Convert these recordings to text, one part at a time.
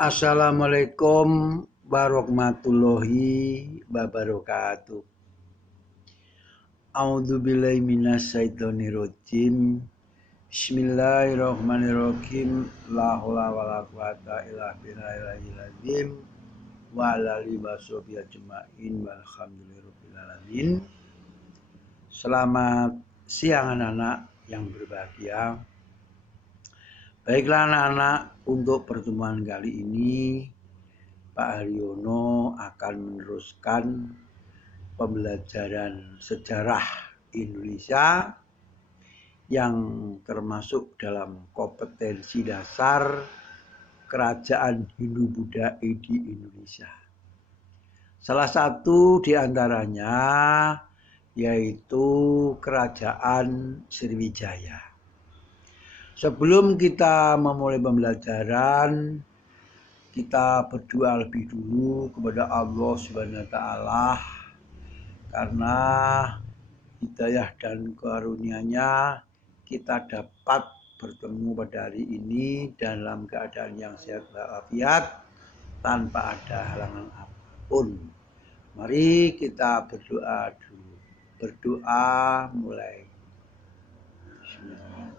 Assalamualaikum warahmatullahi wabarakatuh. A'udzubillahi minasyaitonirrajim. Bismillahirrahmanirrahim. La haula wala quwata illa billahil azim. Wa ala alihi washabihi ajmain walhamdulillahirabbil alamin. Selamat siang anak-anak yang berbahagia. Baiklah anak-anak, untuk pertemuan kali ini Pak Haryono akan meneruskan pembelajaran sejarah Indonesia yang termasuk dalam kompetensi dasar kerajaan Hindu-Buddha di Indonesia. Salah satu di antaranya yaitu Kerajaan Sriwijaya. Sebelum kita memulai pembelajaran, kita berdoa lebih dulu kepada Allah Subhanahu wa taala karena hidayah dan karunia-Nya kita dapat bertemu pada hari ini dalam keadaan yang sehat walafiat tanpa ada halangan apapun. Mari kita berdoa dulu. Berdoa mulai. Bismillah.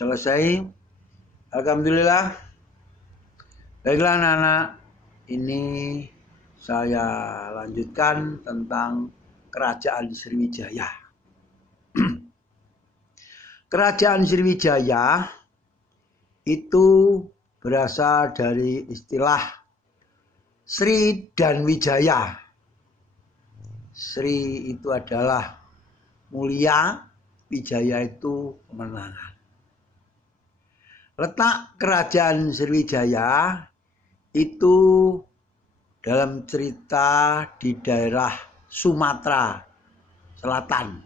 Selesai. Alhamdulillah. Baiklah anak-anak, ini saya lanjutkan tentang Kerajaan Sriwijaya. Kerajaan Sriwijaya itu berasal dari istilah Sri dan Wijaya. Sri itu adalah mulia, Wijaya itu kemenangan. Letak Kerajaan Sriwijaya itu dalam cerita di daerah Sumatera Selatan,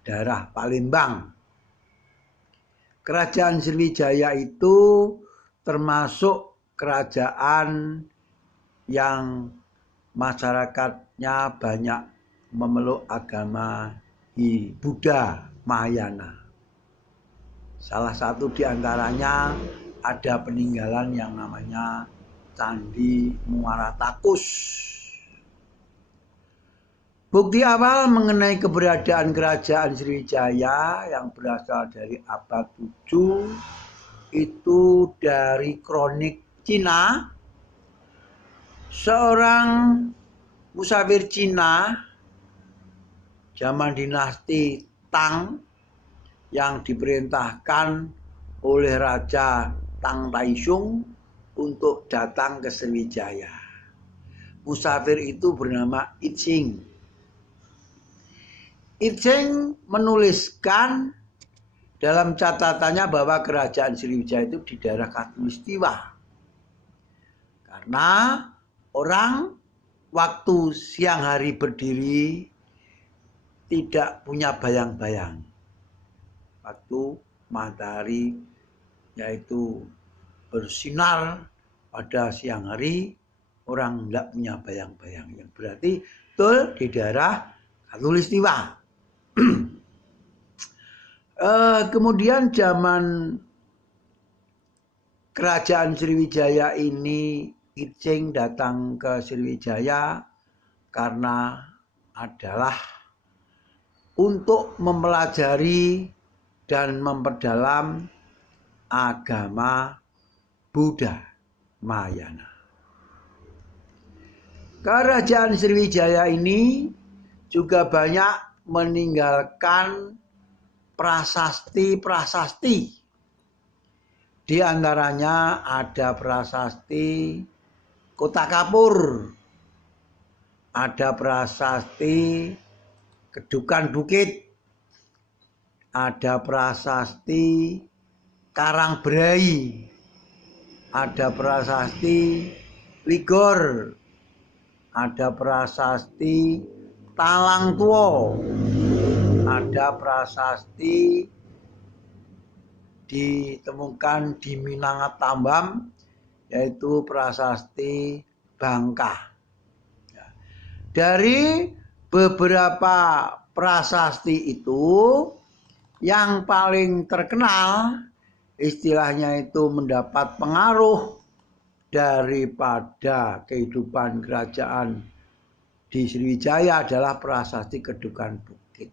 daerah Palembang. Kerajaan Sriwijaya itu termasuk kerajaan yang masyarakatnya banyak memeluk agama Buddha Mahayana. Salah satu di antaranya ada peninggalan yang namanya Candi Muara Takus. Bukti awal mengenai keberadaan Kerajaan Sriwijaya yang berasal dari abad 7 itu dari kronik Cina. Seorang musafir Cina zaman dinasti Tang yang diperintahkan oleh Raja Tang Taishung untuk datang ke Sriwijaya. Musafir itu bernama Icing. Icing menuliskan dalam catatannya bahwa Kerajaan Sriwijaya itu di daerah Katulistiwa. Karena orang waktu siang hari berdiri tidak punya bayang-bayang. Waktu matahari yaitu bersinar pada siang hari, orang tidak punya bayang-bayang. Yang berarti betul di daerah Katulistiwa. Kemudian zaman Kerajaan Sriwijaya ini, Icing datang ke Sriwijaya karena adalah untuk mempelajari dan memperdalam agama Buddha Mahayana. Kerajaan Sriwijaya ini juga banyak meninggalkan prasasti-prasasti. Di antaranya ada prasasti Kota Kapur, ada prasasti Kedukan Bukit, ada prasasti Karangberai, ada prasasti Ligor, ada prasasti Talang Tuo, ada prasasti ditemukan di Minangkabau yaitu prasasti Bangka. Dari beberapa prasasti itu yang paling terkenal istilahnya itu mendapat pengaruh daripada kehidupan kerajaan di Sriwijaya adalah prasasti Kedukan Bukit.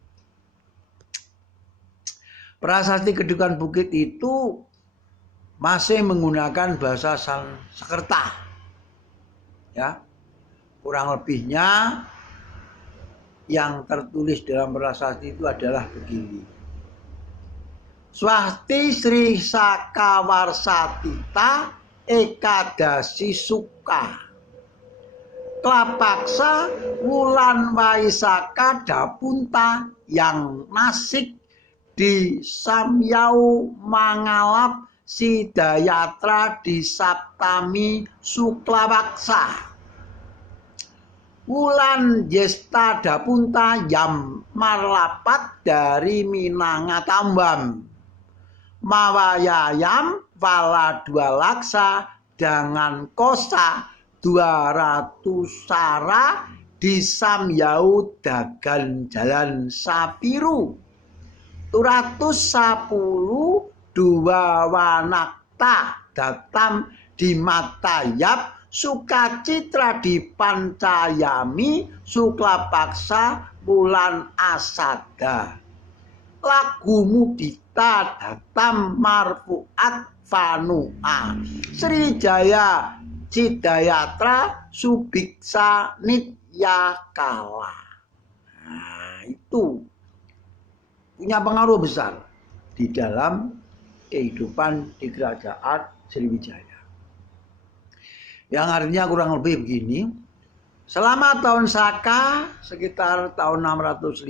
Prasasti Kedukan Bukit itu masih menggunakan bahasa Sanskerta. Ya. Kurang lebihnya yang tertulis dalam prasasti itu adalah begini. Swasti Sri Sakawarsatita Ekadasi Suka Klapaksa Wulan Waisaka Dapunta yang nasik di Samyau Mangalap Sidayatra di Saptami Suklawaksa. Wulan Jesta Dapunta Yam Marlapat dari Minangatambam. Mawayayam Vala Dua Laksa dengan Kosa 200 Sara di Samyau Dagan Jalan Sapiru. 210 Dua Wanakta Datam di Matayap Sukacitra di Pancayami Suklapaksa Bulan Asada. Lagu Mudita Datam Marfuat Vanua Sriwijaya Cidayatra Subiksa Nityakala. Nah, itu punya pengaruh besar di dalam kehidupan di kerajaan Sriwijaya. Yang artinya kurang lebih begini. Selama tahun Saka sekitar tahun 605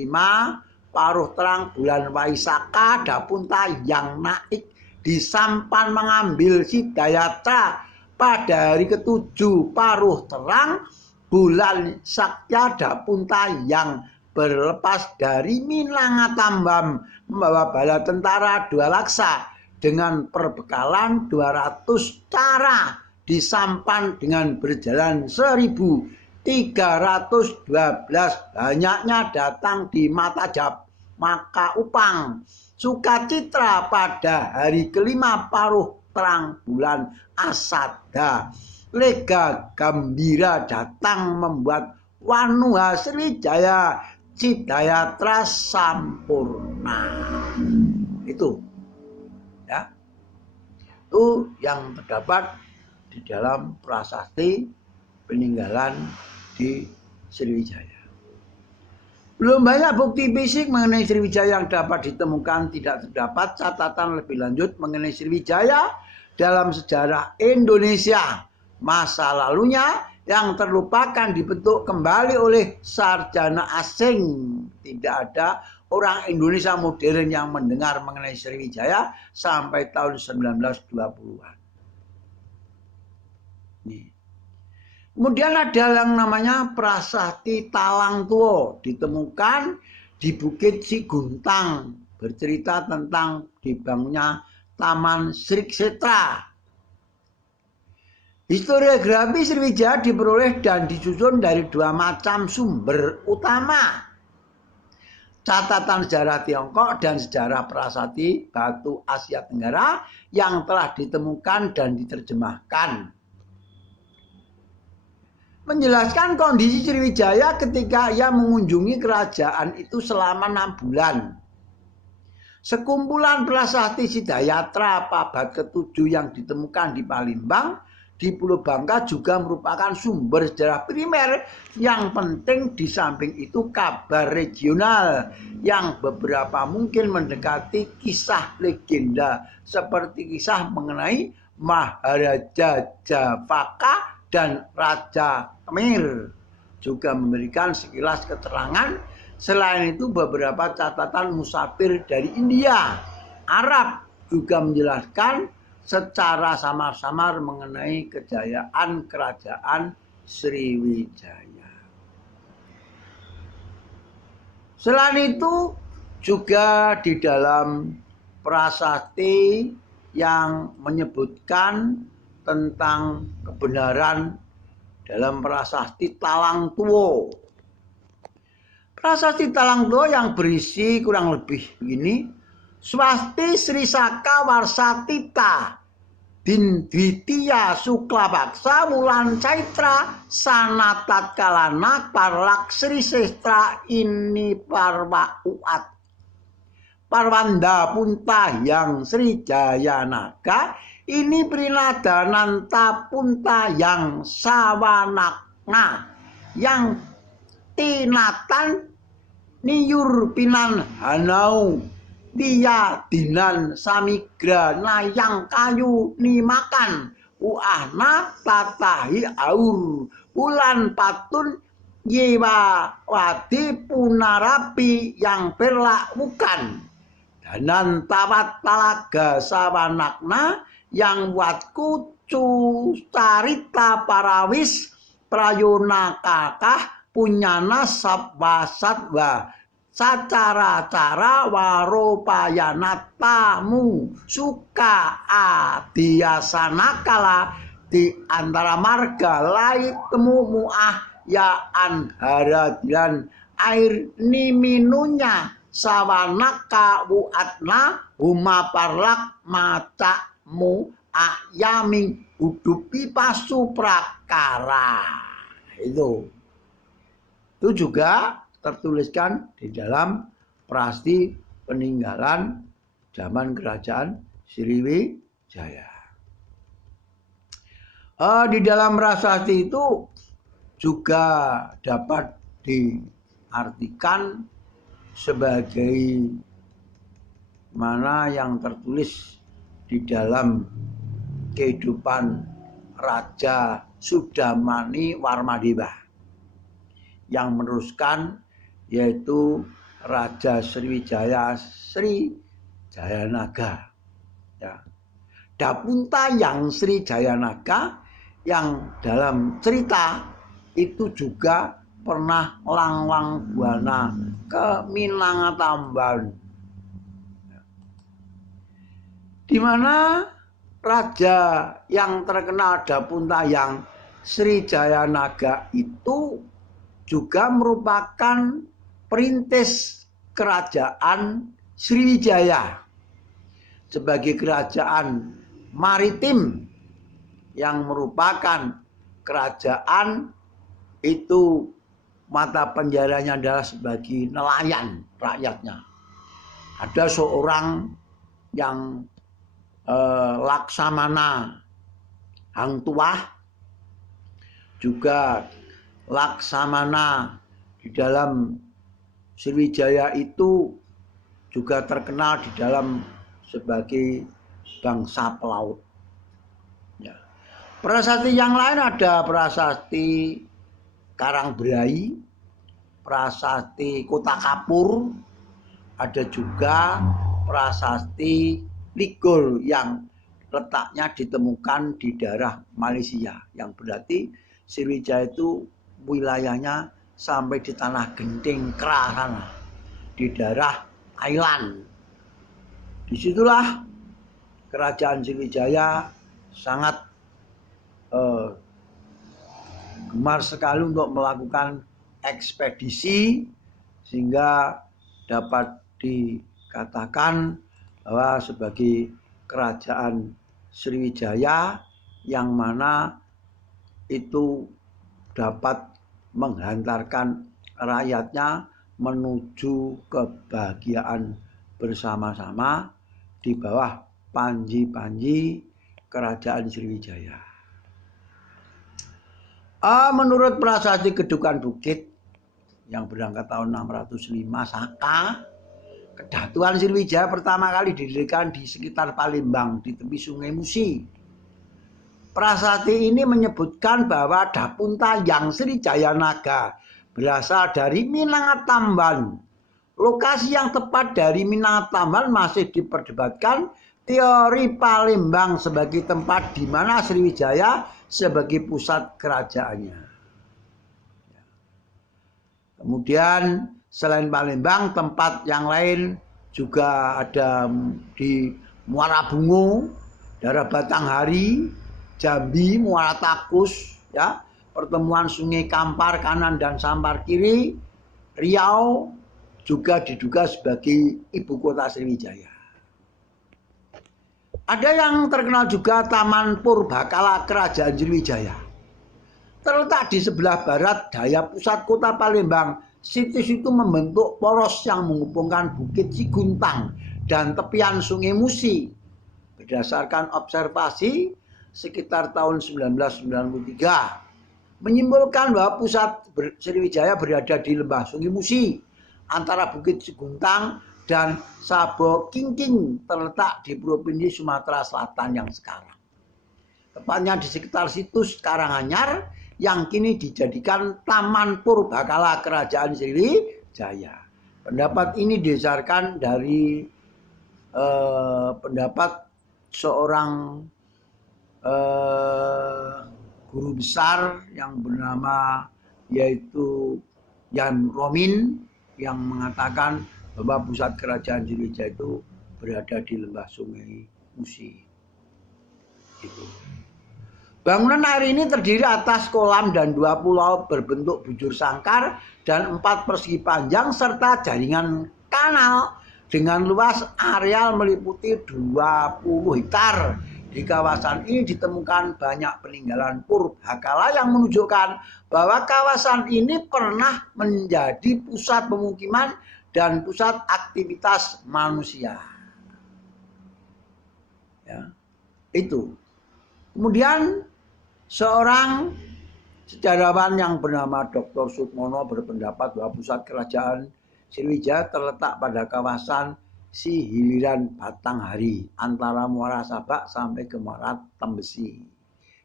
paruh terang bulan Waisaka Dapunta yang naik di sampan mengambil Sidayatra pada hari ke-7 paruh terang bulan Sakya Dapunta yang berlepas dari Minangatambam membawa bala tentara 2 laksa dengan perbekalan 200 cara disampan dengan berjalan 1312 banyaknya datang di Matajap maka Upang Sukacitra pada hari ke-5 paruh terang bulan Asada. Lega gembira datang membuat Wanuha Sriwijaya Cidayatra Sampurna. Itu ya. Itu yang terdapat di dalam prasasti peninggalan di Sriwijaya. Belum banyak bukti fisik mengenai Sriwijaya yang dapat ditemukan, tidak terdapat catatan lebih lanjut mengenai Sriwijaya dalam sejarah Indonesia. Masa lalunya yang terlupakan dibentuk kembali oleh sarjana asing. Tidak ada orang Indonesia modern yang mendengar mengenai Sriwijaya sampai tahun 1920-an. Kemudian ada yang namanya prasasti Talang Tuo ditemukan di Bukit Siguntang, bercerita tentang dibangunnya Taman Sriksetra. Historiografi Sriwijaya diperoleh dan disusun dari 2 macam sumber utama. Catatan sejarah Tiongkok dan sejarah prasasti Batu Asia Tenggara yang telah ditemukan dan diterjemahkan. Menjelaskan kondisi Sriwijaya ketika ia mengunjungi kerajaan itu selama 6 bulan. Sekumpulan prasasti Sidayatra abad ke-7 yang ditemukan di Palembang, di Pulau Bangka juga merupakan sumber sejarah primer yang penting. Di samping itu kabar regional yang beberapa mungkin mendekati kisah legenda seperti kisah mengenai Maharaja Javaka dan Raja Khmer juga memberikan sekilas keterangan. Selain itu beberapa catatan musafir dari India, Arab juga menjelaskan secara samar-samar mengenai kejayaan kerajaan Sriwijaya. Selain itu juga di dalam prasasti yang menyebutkan tentang kebenaran dalam prasasti Talang Tuo. Prasasti Talangdo yang berisi kurang lebih begini. Swasti Sri Saka Warsatita Dindwitiya Suklabaksa Wulan Caitra Sanatat Kalana Parlak Sri Sestra ini Parwa Uat Parwanda Punta yang Sri Jayanaga ini Prinadananta Punta yang Sawanakna yang Tinatan Niyur Pinan Hanau dia dinan samigra nayang kayu nimakan uahna tatahi aur ulan patun yewa wadi punarapi yang berlakukan danan tawat talaga sawanakna yang watku carita parawis prayona kakah punyana sabwasatwa sacara-cara waropayanatamu suka adiasanakala di antara marga lai temu muah ya anhara dan air niminunya sawanaka wuatna huma parlak matamu ayaming udupi pasu prakara itu juga tertuliskan di dalam prasasti peninggalan zaman kerajaan Sriwijaya. Di dalam prasasti itu juga dapat diartikan sebagai mana yang tertulis di dalam kehidupan Raja Sudamani Warmadewa yang meneruskan yaitu Raja Sriwijaya Sri Jayanaga. Ya. Dapunta yang Sri Jayanaga yang dalam cerita itu juga pernah langwang buana ke Minangkabau. Di mana raja yang terkenal Dapunta yang Sri Jayanaga itu juga merupakan perintis kerajaan Sriwijaya sebagai kerajaan maritim yang merupakan kerajaan itu mata penjaranya adalah sebagai nelayan rakyatnya. Ada seorang yang Laksamana Hang Tuah juga Laksamana di dalam Sriwijaya itu juga terkenal di dalam sebagai bangsa pelaut. Ya. Prasasti yang lain ada prasasti Karangbrai, prasasti Kota Kapur, ada juga prasasti Ligor yang letaknya ditemukan di daerah Malaysia, yang berarti Sriwijaya itu wilayahnya sampai di tanah Genting Kra sana, di daerah Thailand. Disitulah kerajaan Sriwijaya sangat gemar sekali untuk melakukan ekspedisi sehingga dapat dikatakan bahwa sebagai kerajaan Sriwijaya yang mana itu dapat menghantarkan rakyatnya menuju kebahagiaan bersama-sama di bawah panji-panji kerajaan Sriwijaya. Menurut prasasti Kedukan Bukit yang berangkat tahun 605 Saka, Kedatuan Sriwijaya pertama kali didirikan di sekitar Palembang di tepi Sungai Musi. Prasasti ini menyebutkan bahwa Dapunta yang Sri Jayanaga berasal dari Minangkabau. Lokasi yang tepat dari Minangkabau masih diperdebatkan. Teori Palembang sebagai tempat di mana Sriwijaya sebagai pusat kerajaannya. Kemudian selain Palembang, tempat yang lain juga ada di Muara Bungo, daerah Batanghari, Jambi, Muara Takus, ya, pertemuan Sungai Kampar kanan dan Sampar kiri, Riau juga diduga sebagai ibu kota Sriwijaya. Ada yang terkenal juga Taman Purbakala Kerajaan Sriwijaya. Terletak di sebelah barat daya pusat kota Palembang, situs itu membentuk poros yang menghubungkan Bukit Siguntang dan tepian Sungai Musi. Berdasarkan observasi sekitar tahun 1993, menyimpulkan bahwa pusat Sriwijaya berada di lembah Sungai Musi antara Bukit Siguntang dan Sabo Kingking, terletak di Provinsi Sumatera Selatan yang sekarang. Tepatnya di sekitar situs Karanganyar yang kini dijadikan Taman Purbakala Kerajaan Sriwijaya. Pendapat ini didasarkan dari pendapat seorang guru besar yang bernama yaitu Yan Romin yang mengatakan bahwa pusat kerajaan Sriwijaya itu berada di lembah Sungai Musi. Itu. Bangunan air ini terdiri atas kolam dan 2 pulau berbentuk bujur sangkar dan 4 persegi panjang serta jaringan kanal dengan luas areal meliputi 20 hektar. Di kawasan ini ditemukan banyak peninggalan purbakala yang menunjukkan bahwa kawasan ini pernah menjadi pusat pemukiman dan pusat aktivitas manusia. Ya, itu. Kemudian seorang sejarawan yang bernama Dr. Sukmono berpendapat bahwa pusat kerajaan Sriwijaya terletak pada kawasan Sihiliran Batanghari antara Muara Sabak sampai ke Muara Tembesi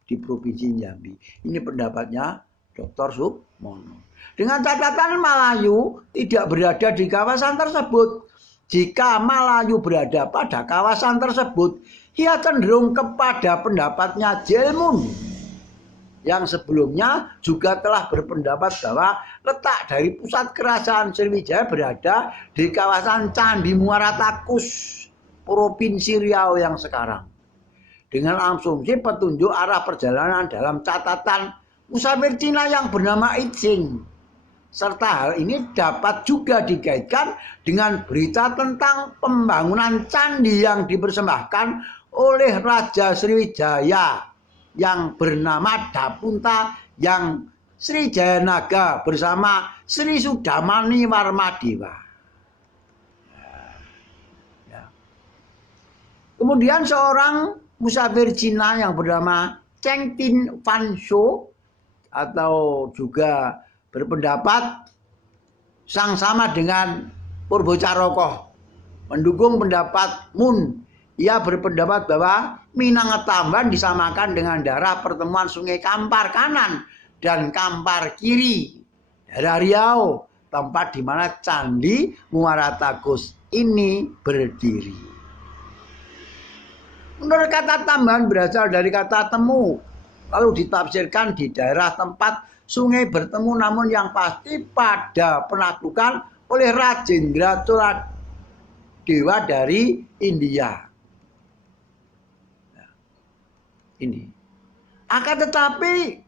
di Provinsi Jambi. Ini pendapatnya Dr. Sukmono. Dengan catatan Malayu tidak berada di kawasan tersebut. Jika Malayu berada pada kawasan tersebut, ia cenderung kepada pendapatnya Jelmun yang sebelumnya juga telah berpendapat bahwa letak dari pusat kerajaan Sriwijaya berada di kawasan Candi Muara Takus, Provinsi Riau yang sekarang. Dengan asumsi petunjuk arah perjalanan dalam catatan musafir Cina yang bernama Icing. Serta hal ini dapat juga dikaitkan dengan berita tentang pembangunan candi yang dipersembahkan oleh Raja Sriwijaya yang bernama Dapunta yang Sriwijaya Naga bersama Sri Sudamani Warmadewa. Ya. Kemudian seorang musafir Cina yang bernama Cheng Tin Fan Shou atau juga berpendapat sama dengan Purbocaroko mendukung pendapat Mun. Ia berpendapat bahwa Minangkabau disamakan dengan daerah pertemuan Sungai Kampar kanan dan Kampar kiri, daerah Riau, tempat di mana Candi Muara Takus ini berdiri. Menurut kata tambahan berasal dari kata temu, lalu ditafsirkan di daerah tempat sungai bertemu, namun yang pasti pada penaklukan oleh Rajendra Chola Dewa dari India. Ini. Akan tetapi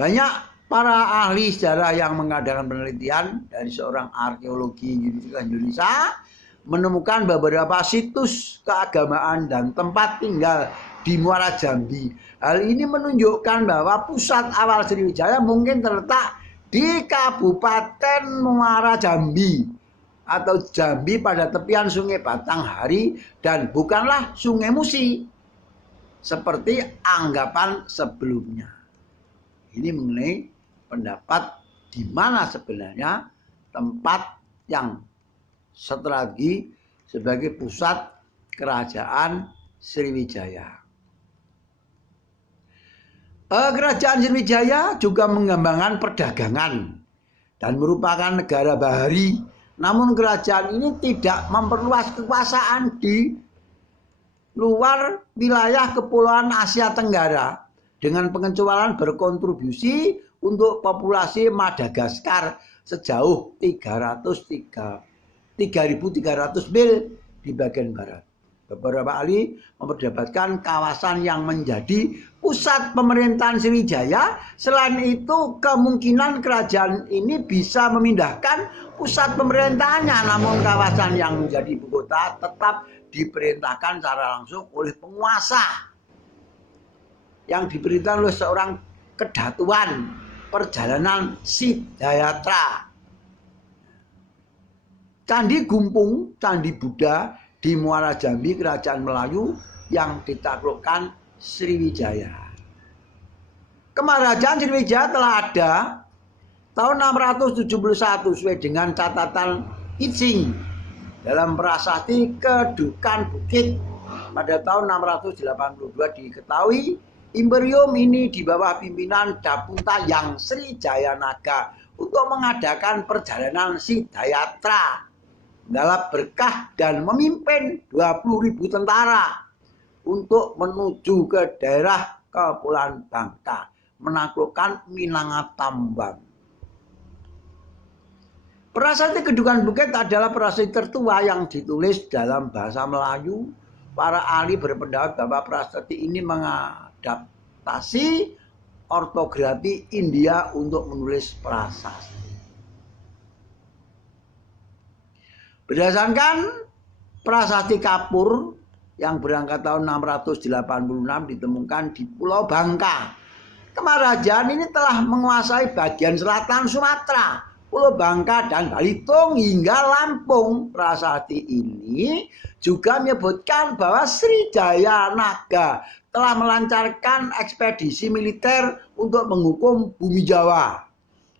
banyak para ahli sejarah yang mengadakan penelitian dari seorang arkeologi Universitas Indonesia menemukan beberapa situs keagamaan dan tempat tinggal di Muara Jambi. Hal ini menunjukkan bahwa pusat awal Sriwijaya mungkin terletak di Kabupaten Muara Jambi atau Jambi pada tepian Sungai Batanghari dan bukanlah Sungai Musi seperti anggapan sebelumnya. Ini mengenai pendapat di mana sebenarnya tempat yang strategi sebagai pusat kerajaan Sriwijaya. Kerajaan Sriwijaya juga mengembangkan perdagangan dan merupakan negara bahari. Namun kerajaan ini tidak memperluas kekuasaan di luar wilayah Kepulauan Asia Tenggara dengan pengecualian berkontribusi untuk populasi Madagaskar sejauh 3.300 mil di bagian barat. Beberapa ahli memperdebatkan kawasan yang menjadi pusat pemerintahan Sriwijaya. Selain itu, kemungkinan kerajaan ini bisa memindahkan pusat pemerintahannya, namun kawasan yang menjadi ibu kota tetap diperintahkan secara langsung oleh penguasa yang diperintahkan oleh seorang kedatuan perjalanan Siddhayatra. Candi Gumpung, Candi Buddha di Muara Jambi, Kerajaan Melayu yang ditaklukkan Sriwijaya. Kemerajaan Sriwijaya telah ada tahun 671 sesuai dengan catatan Icing dalam prasasti Kedukan Bukit. Pada tahun 682 diketahui imperium ini di bawah pimpinan Dapunta yang Srijaya Naga untuk mengadakan perjalanan Siddhayatra dalam berkah dan memimpin 20.000 tentara untuk menuju ke daerah Kepulauan Bangka menaklukkan Minangkabau. Prasasti Kedukan Bukit adalah prasasti tertua yang ditulis dalam bahasa Melayu. Para ahli berpendapat bahwa prasasti ini mengadaptasi ortografi India untuk menulis prasasti. Berdasarkan prasasti Kapur yang berangkat tahun 686 ditemukan di Pulau Bangka. Kemerajaan ini telah menguasai bagian selatan Sumatera, Pulau Bangka dan Balitung hingga Lampung. Prasasti ini juga menyebutkan bahwa Srijaya Naga telah melancarkan ekspedisi militer untuk menghukum bumi Jawa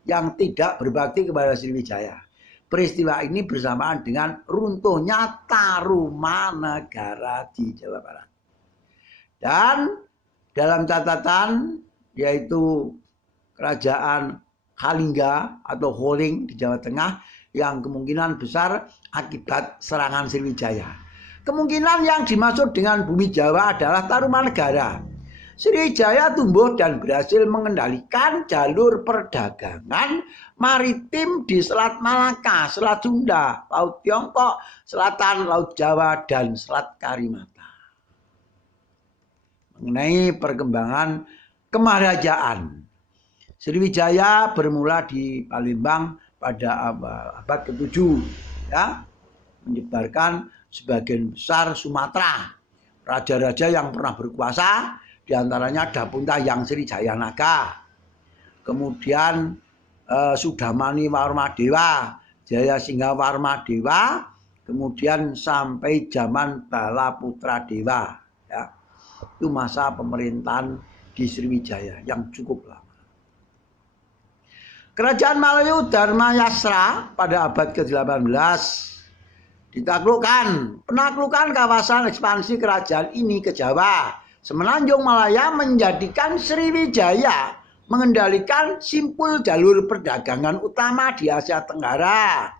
yang tidak berbakti kepada Sriwijaya. Peristiwa ini bersamaan dengan runtuhnya Tarumanegara di Jawa Barat. Dan dalam catatan yaitu Kerajaan Halingga atau Holing di Jawa Tengah yang kemungkinan besar akibat serangan Sriwijaya. Kemungkinan yang dimaksud dengan bumi Jawa adalah Tarumanegara. Sriwijaya tumbuh dan berhasil mengendalikan jalur perdagangan maritim di Selat Malaka, Selat Sunda, Laut Tiongkok, Selatan Laut Jawa, dan Selat Karimata. Mengenai perkembangan kemerajaan, Sriwijaya bermula di Palembang pada abad ke-7, ya, menyebarkan sebagian besar Sumatera. Raja-raja yang pernah berkuasa di antaranya Dapunta yang Srijaya Naga, kemudian Sudamani Warmadewa, Jaya Singha Warmadewa, kemudian sampai zaman Balaputra Dewa. Ya. Itu masa pemerintahan di Sriwijaya yang cukup lama. Kerajaan Melayu Dharmayastra pada abad ke-18 ditaklukkan. Penaklukan kawasan ekspansi kerajaan ini ke Jawa, Semenanjung Malaya menjadikan Sriwijaya mengendalikan simpul jalur perdagangan utama di Asia Tenggara.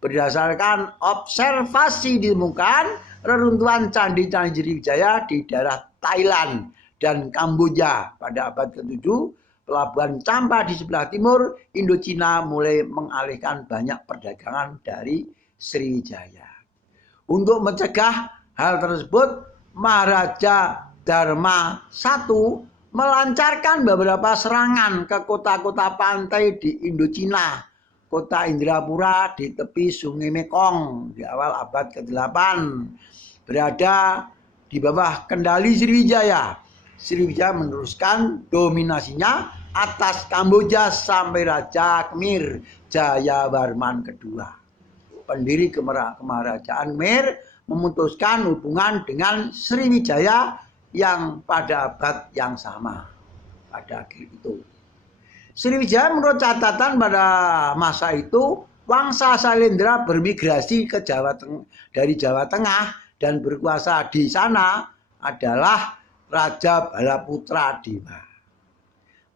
Berdasarkan observasi ditemukan reruntuhan candi-candi Sriwijaya di daerah Thailand dan Kamboja pada abad ke-7. Pelabuhan Champa di sebelah timur Indochina mulai mengalihkan banyak perdagangan dari Sriwijaya. Untuk mencegah hal tersebut, Maharaja Dharma I melancarkan beberapa serangan ke kota-kota pantai di Indochina. Kota Indrapura di tepi Sungai Mekong di awal abad ke-8 berada di bawah kendali Sriwijaya. Sriwijaya meneruskan dominasinya atas Kamboja sampai Raja Khmer Jayawarman II. Pendiri kemerajaan Khmer memutuskan hubungan dengan Sriwijaya yang pada abad yang sama pada akhir itu. Sriwijaya menurut catatan pada masa itu Wangsa Sailendra bermigrasi ke dari Jawa Tengah dan berkuasa di sana adalah Raja Balaputra Dewa.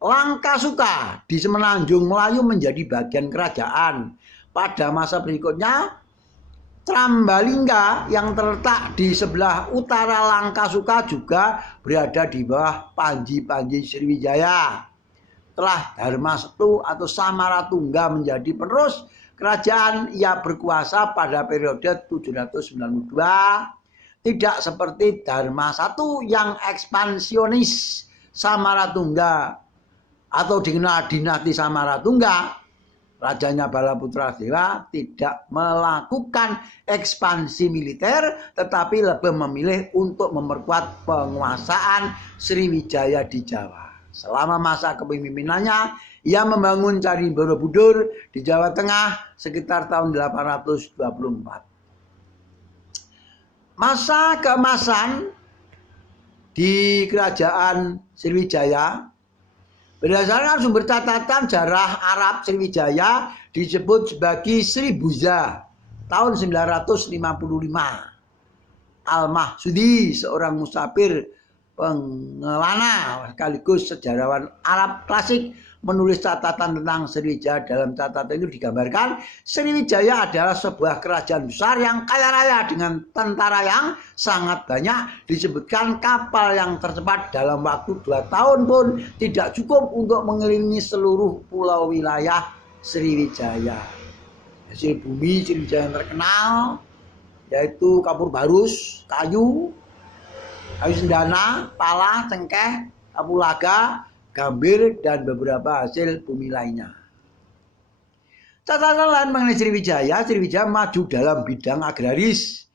Langkasuka di Semenanjung Melayu menjadi bagian kerajaan. Pada masa berikutnya Trambalingga yang terletak di sebelah utara Langkasuka juga berada di bawah Panji Sriwijaya. Setelah Dharma I atau Samaratungga menjadi penerus kerajaan, ia berkuasa pada periode 792 tidak seperti Dharma satu yang ekspansionis Samaratungga atau dikenal dinasti Samaratungga. Rajanya Balaputra Dewa tidak melakukan ekspansi militer, tetapi lebih memilih untuk memperkuat penguasaan Sriwijaya di Jawa. Selama masa kepemimpinannya, ia membangun Candi Borobudur di Jawa Tengah sekitar tahun 824. Masa keemasan di kerajaan Sriwijaya berdasarkan sumber catatan sejarah Arab Sriwijaya disebut sebagai Sri Buza tahun 955. Al-Mahsudi, seorang musafir pengelana sekaligus sejarawan Arab klasik, menulis catatan tentang Sriwijaya. Dalam catatan itu digambarkan Sriwijaya adalah sebuah kerajaan besar yang kaya raya dengan tentara yang sangat banyak. Disebutkan kapal yang tercepat dalam waktu 2 tahun pun tidak cukup untuk mengelilingi seluruh pulau wilayah Sriwijaya. Hasil bumi Sriwijaya yang terkenal yaitu kapur barus, kayu sendana, pala, cengkeh, kapulaga, gambir, dan beberapa hasil bumi lainnya. Catatan lain mengenai Sriwijaya maju dalam bidang agraris.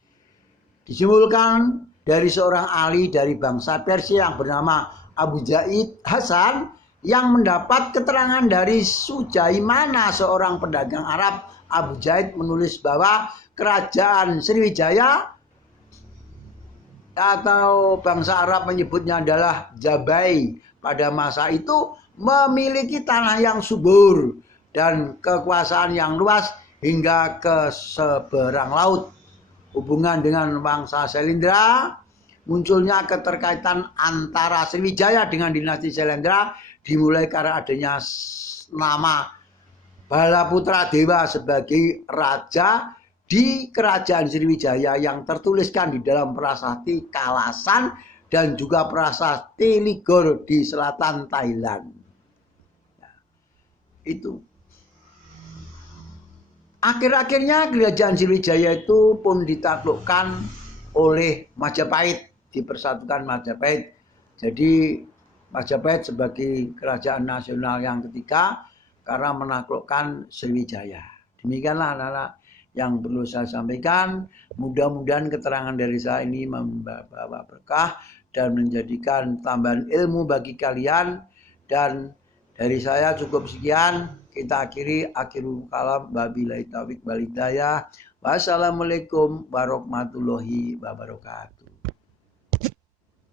Disimpulkan dari seorang ahli dari bangsa Persia yang bernama Abu Zaid Hasan yang mendapat keterangan dari Sujaimana, seorang pedagang Arab. Abu Zaid menulis bahwa kerajaan Sriwijaya atau bangsa Arab menyebutnya adalah Jabai, pada masa itu memiliki tanah yang subur dan kekuasaan yang luas hingga ke seberang laut. Hubungan dengan bangsa Syailendra, munculnya keterkaitan antara Sriwijaya dengan dinasti Syailendra dimulai karena adanya nama Balaputra Dewa sebagai raja di kerajaan Sriwijaya yang tertuliskan di dalam prasasti Kalasan dan juga prasasti Ligor di selatan Thailand. Nah, itu. Akhir-akhirnya kerajaan Sriwijaya itu pun ditaklukkan oleh Majapahit, dipersatukan Majapahit. Jadi Majapahit sebagai kerajaan nasional yang ketiga karena menaklukkan Sriwijaya. Demikianlah anak-anak yang perlu saya sampaikan. Mudah-mudahan keterangan dari saya ini membawa berkah dan menjadikan tambahan ilmu bagi kalian. Dan dari saya cukup sekian. Kita akhiri. Akhirul kalam. Wabillahi taufiq wal hidayah. Wassalamualaikum warahmatullahi wabarakatuh.